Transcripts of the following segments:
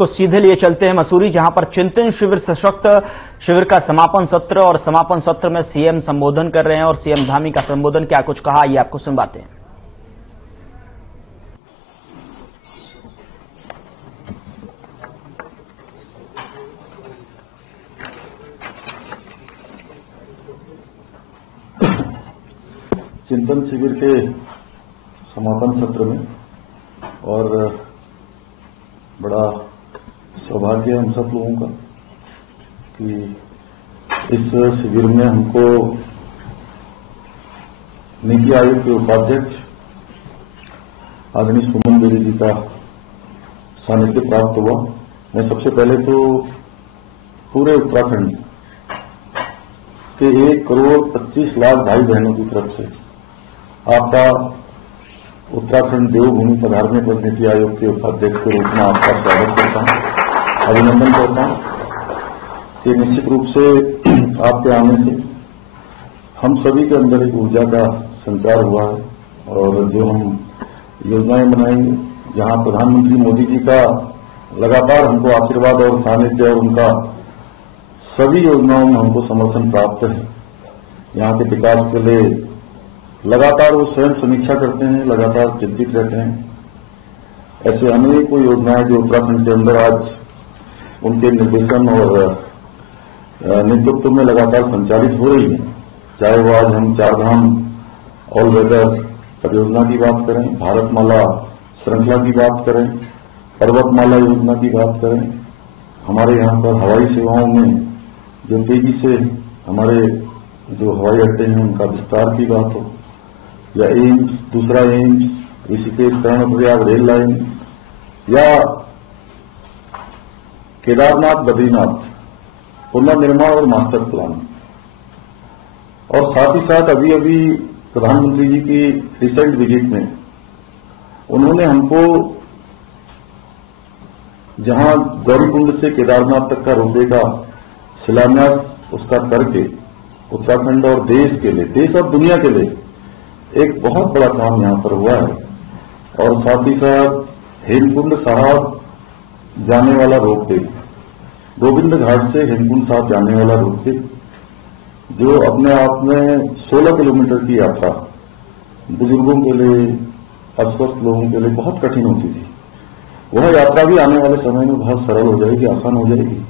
आपको सीधे लिए चलते हैं मसूरी, जहां पर चिंतन शिविर सशक्त शिविर का समापन सत्र, और समापन सत्र में सीएम संबोधन कर रहे हैं। और सीएम धामी का संबोधन क्या कुछ कहा, ये आपको सुनवाते हैं। चिंतन शिविर के समापन सत्र में और बड़ा सौभाग्य है हम सब लोगों का कि इस शिविर में हमको नीति आयोग के उपाध्यक्ष आदरणीय सुमन बेरी जी का सानिध्य प्राप्त हुआ। मैं सबसे पहले तो पूरे उत्तराखंड के 1,25,00,000 भाई बहनों की तरफ से आपका उत्तराखंड देवभूमि पधारने पर नीति आयोग के उपाध्यक्ष के रूप में आपका स्वागत करता हूं, अभिनंदन करता हूं कि निश्चित रूप से आपके आने से हम सभी के अंदर एक ऊर्जा का संचार हुआ है और जो हम योजनाएं बनाएंगे, जहां प्रधानमंत्री मोदी जी का लगातार हमको आशीर्वाद और सानिध्य और उनका सभी योजनाओं में हमको समर्थन प्राप्त है। यहां के विकास के लिए लगातार वो स्वयं समीक्षा करते हैं, लगातार चिंतित रहते हैं। ऐसे अनेकों योजनाएं जो उत्तराखंड के अंदर आज उनके निर्देशन और नेतृत्व में लगातार संचालित हो रही है। चाहे वो आज हम चारधाम ऑल वेदर परियोजना की बात करें, भारतमाला श्रृंखला की बात करें, पर्वतमाला योजना की बात करें, हमारे यहां पर हवाई सेवाओं में जो तेजी से हमारे जो हवाई अड्डे हैं उनका विस्तार की बात हो, या एम्स, दूसरा AIIMS, Rishikesh Karnaprayag rail line, या केदारनाथ बद्रीनाथ पुनर्निर्माण और मास्टर प्लान, और साथ ही साथ अभी अभी प्रधानमंत्री जी की रिसेंट विजिट में उन्होंने हमको जहां गौरीकुंड से केदारनाथ तक का रोपवे का शिलान्यास उसका करके उत्तराखंड और देश के लिए, देश और दुनिया के लिए एक बहुत बड़ा काम यहां पर हुआ है। और साथ ही साथ हेमकुंड साहब जाने वाला रोपवे, गोविंद घाट से हेमकुंड साहब जाने वाला रोपवे, जो अपने आप में 16 किलोमीटर की यात्रा बुजुर्गों के लिए, अस्वस्थ लोगों के लिए बहुत कठिन होती थी, वह यात्रा भी आने वाले समय में बहुत सरल हो जाएगी, आसान हो जाएगी।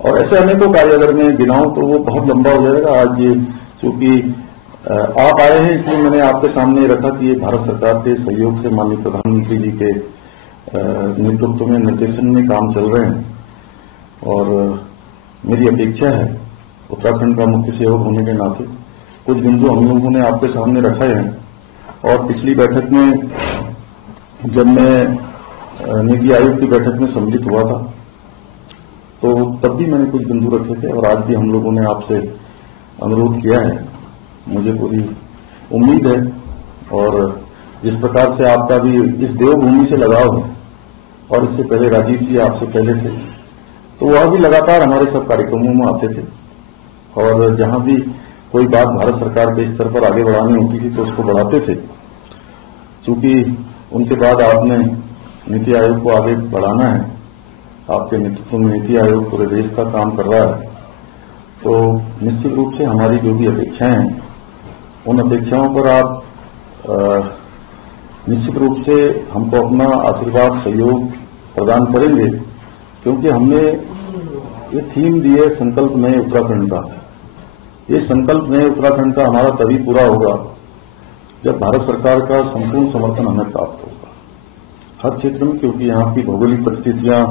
और ऐसे अनेकों कार्य अगर मैं गिनाऊं तो वो बहुत लंबा हो जाएगा। आज ये चूंकि आप आए हैं इसलिए मैंने आपके सामने रखा कि ये भारत सरकार के सहयोग से माननीय प्रधानमंत्री जी के नेतृत्व में, निर्देशन में काम चल रहे हैं। और मेरी अपेक्षा है उत्तराखंड का मुख्य सेवक होने के नाते कुछ बिंदु हम लोगों ने आपके सामने रखे हैं। और पिछली बैठक में जब मैं नीति आयोग की बैठक में सम्मिलित हुआ था तो तब भी मैंने कुछ बिंदु रखे थे और आज भी हम लोगों ने आपसे अनुरोध किया है। मुझे पूरी उम्मीद है और जिस प्रकार से आपका भी इस देवभूमि से लगाव है, और इससे पहले राजीव जी आपसे पहले थे, तो वह भी लगातार हमारे सब कार्यक्रमों में आते थे और जहां भी कोई बात भारत सरकार के स्तर पर आगे बढ़ानी होती थी तो उसको बढ़ाते थे। चूंकि उनके बाद आपने नीति आयोग को आगे बढ़ाना है, आपके नेतृत्व में नीति आयोग पूरे देश का काम कर रहा है, तो निश्चित रूप से हमारी जो भी अपेक्षाएं हैं उन अपेक्षाओं पर आप निश्चित रूप से हमको अपना आशीर्वाद, सहयोग प्रदान करेंगे, क्योंकि हमने ये थीम दी है संकल्प नए उत्तराखंड का। ये संकल्प नए उत्तराखंड का हमारा तभी पूरा होगा जब भारत सरकार का संपूर्ण समर्थन हमें प्राप्त होगा हर क्षेत्र में, क्योंकि यहाँ की भौगोलिक परिस्थितियां,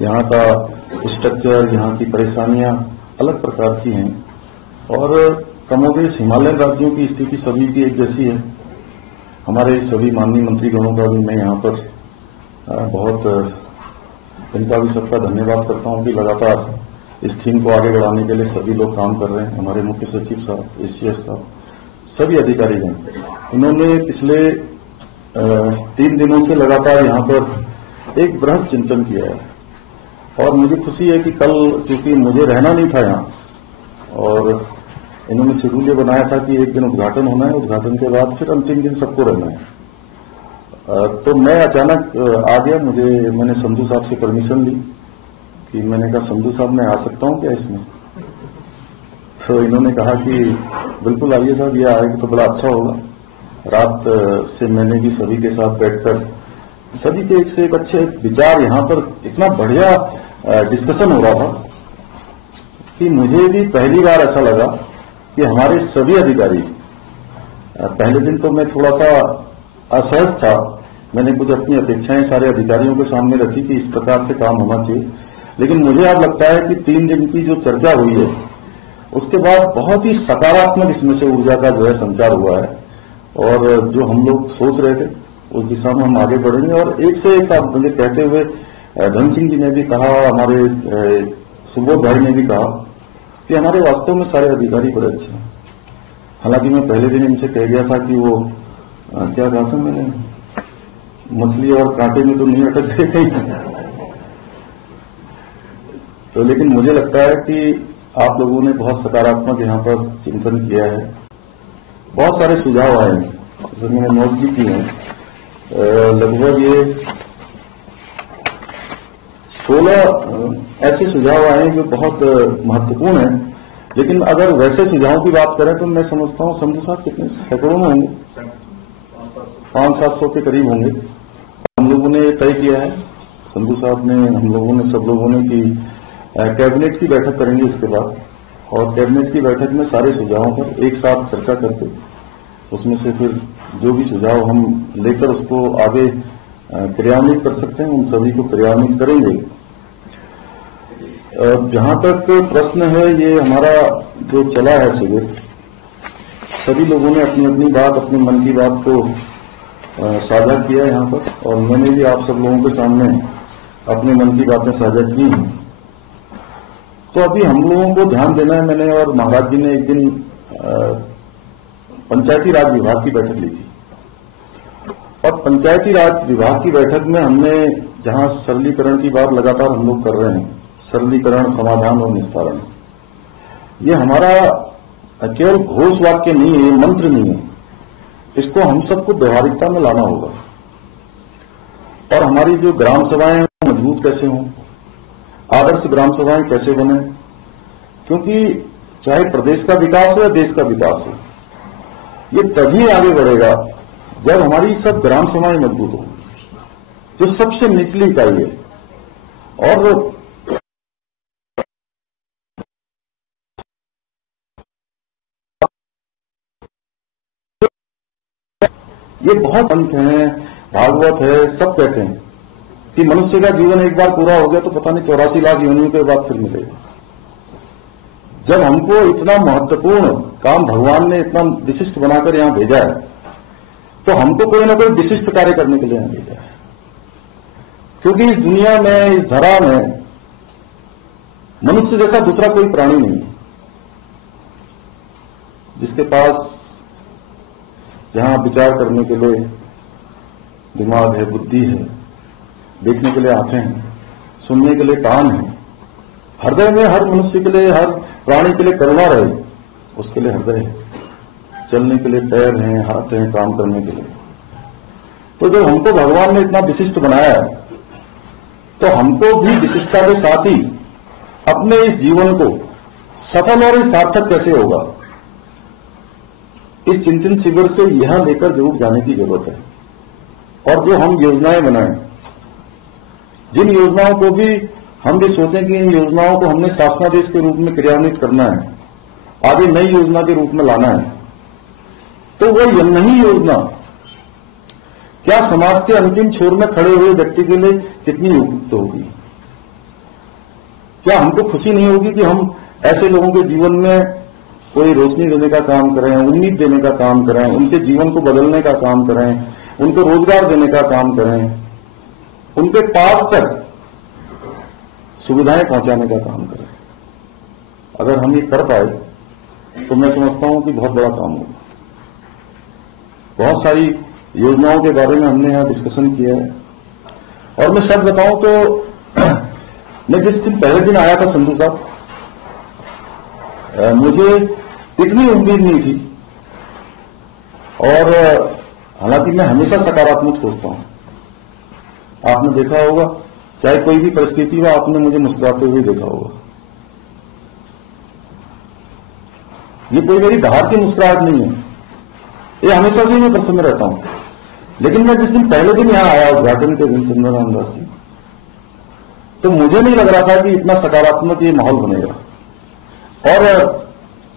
यहाँ का स्ट्रक्चर, यहाँ की परेशानियां अलग प्रकार की हैं और कमोबेश हिमालयन राज्यों की स्थिति सभी की एक जैसी है। हमारे सभी माननीय मंत्रीगणों का भी मैं यहाँ पर बहुत इनका भी सबका धन्यवाद करता हूँ कि लगातार इस थीम को आगे बढ़ाने के लिए सभी लोग काम कर रहे हैं। हमारे मुख्य सचिव साहब, एसीएस साहब, सभी अधिकारीगण, इन्होंने पिछले 3 दिनों से लगातार यहाँ पर एक बृहद चिंतन किया है। और मुझे खुशी है कि कल, क्योंकि मुझे रहना नहीं था यहाँ और इन्होंने शेड्यूल ये बनाया था कि एक दिन उद्घाटन होना है, उद्घाटन के बाद फिर अंतिम दिन सबको रहना है। तो मैं अचानक आ गया। मैंने संधू साहब से परमिशन ली कि मैंने कहा संधू साहब मैं आ सकता हूं क्या इसमें? तो इन्होंने कहा कि बिल्कुल आइए साहब, ये आएगा तो बड़ा अच्छा होगा। रात से मैंने भी सभी के साथ बैठकर सभी के एक से एक अच्छे विचार, यहां पर इतना बढ़िया डिस्कशन हो रहा था कि मुझे भी पहली बार ऐसा लगा कि हमारे सभी अधिकारी, पहले दिन तो मैं थोड़ा सा असहज था, मैंने कुछ अपनी अपेक्षाएं सारे अधिकारियों के सामने रखी कि इस प्रकार से काम होना चाहिए, लेकिन मुझे अब लगता है कि 3 दिन की जो चर्चा हुई है उसके बाद बहुत ही सकारात्मक इसमें से ऊर्जा का जो है संचार हुआ है, और जो हम लोग सोच रहे थे उस दिशा में हम आगे बढ़ेंगे। और एक से एक साथ मुझे कहते हुए धन सिंह जी ने भी कहा, हमारे सुबोध भाई ने भी कहा कि हमारे वास्तव में सारे अधिकारी बड़े अच्छे हैं। हालांकि मैं पहले दिन इनसे कह गया था कि वो क्या कहा था मैंने, मछली और कांटे में तो नहीं अटक गए कहीं। तो लेकिन मुझे लगता है कि आप लोगों ने बहुत सकारात्मक यहां पर चिंतन किया है। बहुत सारे सुझाव आए हैं, जैसे मैंने नोट भी किए हैं। लगभग ये 16 ऐसे सुझाव आए हैं जो बहुत महत्वपूर्ण हैं। लेकिन अगर वैसे सुझावों की बात करें तो मैं समझता हूं संधू साहब कितने सैकड़ों में होंगे, 500-700 के करीब होंगे। हम लोगों ने तय किया है, संधू साहब ने, हम लोगों ने, सब लोगों ने, कि कैबिनेट की बैठक करेंगे इसके बाद, और कैबिनेट की बैठक में सारे सुझावों पर एक साथ चर्चा करके उसमें से फिर जो भी सुझाव हम लेकर उसको आगे क्रियान्वित कर सकते हैं उन सभी को क्रियान्वित करेंगे। जहां तक प्रश्न है, ये हमारा जो चला है शिविर, सभी लोगों ने अपनी अपनी बात, अपने मन की बात को साझा किया यहां पर, और मैंने भी आप सब लोगों के सामने अपने मन की बातें साझा की हैं। तो अभी हम लोगों को ध्यान देना है, मैंने और महाराज जी ने एक दिन पंचायती राज विभाग की बैठक ली थी, और पंचायती राज विभाग की बैठक में हमने जहां सरलीकरण की बात लगातार हम लोग कर रहे हैं, सरलीकरण, समाधान और निस्तारण, ये हमारा केवल घोष वाक्य नहीं है, ये मंत्र नहीं है, इसको हम सबको व्यवहारिकता में लाना होगा। और हमारी जो ग्राम सभाएं हैं वो मजबूत कैसे हों, आदर्श ग्राम सभाएं कैसे बने, क्योंकि चाहे प्रदेश का विकास हो या देश का विकास हो, ये तभी आगे बढ़ेगा जब हमारी सब ग्राम सभाएं मजबूत हो, जो सबसे निचली इकाई है। और ये बहुत अंत हैं, भागवत है, सब कहते हैं कि मनुष्य का जीवन एक बार पूरा हो गया तो पता नहीं 84 लाख योनियों के बाद फिर मिलेगा। जब हमको इतना महत्वपूर्ण काम भगवान ने इतना विशिष्ट बनाकर यहां भेजा है, तो हमको कोई ना कोई विशिष्ट कार्य करने के लिए यहां भेजा है, क्योंकि इस दुनिया में, इस धरा में मनुष्य जैसा दूसरा कोई प्राणी नहीं है जिसके पास जहां विचार करने के लिए दिमाग है, बुद्धि है, देखने के लिए आंखें हैं, सुनने के लिए कान है, हृदय में हर मनुष्य के लिए, हर प्राणी के लिए करुणा रहे, उसके लिए हृदय है, चलने के लिए पैर हैं, हाथ हैं, काम करने के लिए। तो जब हमको भगवान ने इतना विशिष्ट बनाया है, तो हमको भी विशिष्टता के साथ ही अपने इस जीवन को सफल और सार्थक कैसे होगा, इस चिंतन शिविर से यह लेकर जरूर जाने की जरूरत है। और जो हम योजनाएं बनाएं, जिन योजनाओं को भी हम भी सोचें कि इन योजनाओं को हमने शासनादेश के रूप में क्रियान्वित करना है, आगे नई योजना के रूप में लाना है, तो वह नई योजना क्या समाज के अंतिम छोर में खड़े हुए व्यक्ति के लिए कितनी उपयुक्त होगी। क्या हमको खुशी नहीं होगी कि हम ऐसे लोगों के जीवन में कोई रोशनी देने का काम करें, उम्मीद देने का काम करें, उनके जीवन को बदलने का काम करें, उनको रोजगार देने का काम करें, उनके पास तक सुविधाएं पहुंचाने का काम करें। अगर हम ये कर पाए तो मैं समझता हूं कि बहुत बड़ा काम होगा। बहुत सारी योजनाओं के बारे में हमने यहां डिस्कशन किया है, और मैं सच बताऊं तो मैं जिस दिन पहले दिन आया था संधू साहब, मुझे इतनी उम्मीद नहीं थी, और हालांकि मैं हमेशा सकारात्मक सोचता हूं। आपने देखा होगा, चाहे कोई भी परिस्थिति हो, आपने मुझे मुस्कुराते हुए देखा होगा। ये कोई मेरी बाहर की मुस्कुराहट नहीं है, ये हमेशा से ही मैं प्रसन्न रहता हूं। लेकिन मैं जिस दिन पहले दिन यहां आया उद्घाटन के दिन चंद्रराम दास जी, तो मुझे नहीं लग रहा था कि इतना सकारात्मक ये माहौल बनेगा। और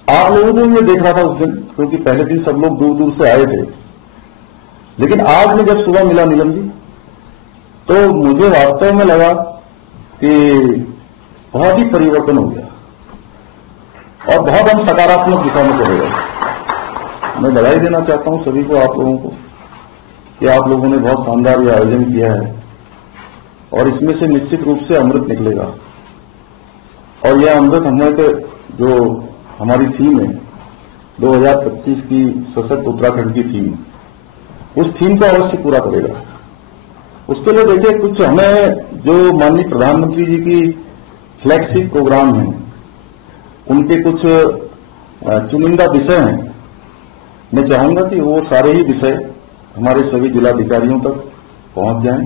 आप लोगों को मैं देख रहा था उस दिन, क्योंकि पहले दिन सब लोग दूर दूर से आए थे। लेकिन आज मैं जब सुबह मिला नीलम जी, तो मुझे वास्तव में लगा कि बहुत ही परिवर्तन हो गया और बहुत हम सकारात्मक दिशा में चले गए। मैं बधाई देना चाहता हूं सभी को, आप लोगों को, कि आप लोगों ने बहुत शानदार ये आयोजन किया है और इसमें से निश्चित रूप से अमृत निकलेगा। और यह अमृत हमें तो जो हमारी थीम है 2025 की सशक्त उत्तराखंड की थीम, उस थीम को अवश्य पूरा करेगा। उसके लिए देखिए, कुछ हमें जो माननीय प्रधानमंत्री जी की फ्लैगशिप प्रोग्राम है, उनके कुछ चुनिंदा विषय हैं। मैं चाहूंगा कि वो सारे ही विषय हमारे सभी जिलाधिकारियों तक पहुंच जाएं,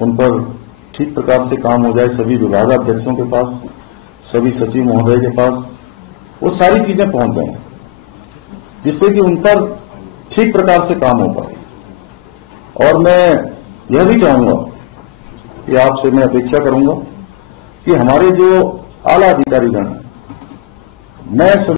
उन पर ठीक प्रकार से काम हो जाए, सभी विभागाध्यक्षों के पास, सभी सचिव महोदय के पास वो सारी चीजें पहुंच जाएं, जिससे कि उन पर ठीक प्रकार से काम हो पाए। और मैं यह भी चाहूंगा कि आपसे मैं अपेक्षा करूंगा कि हमारे जो आला अधिकारीगण हैं, मैं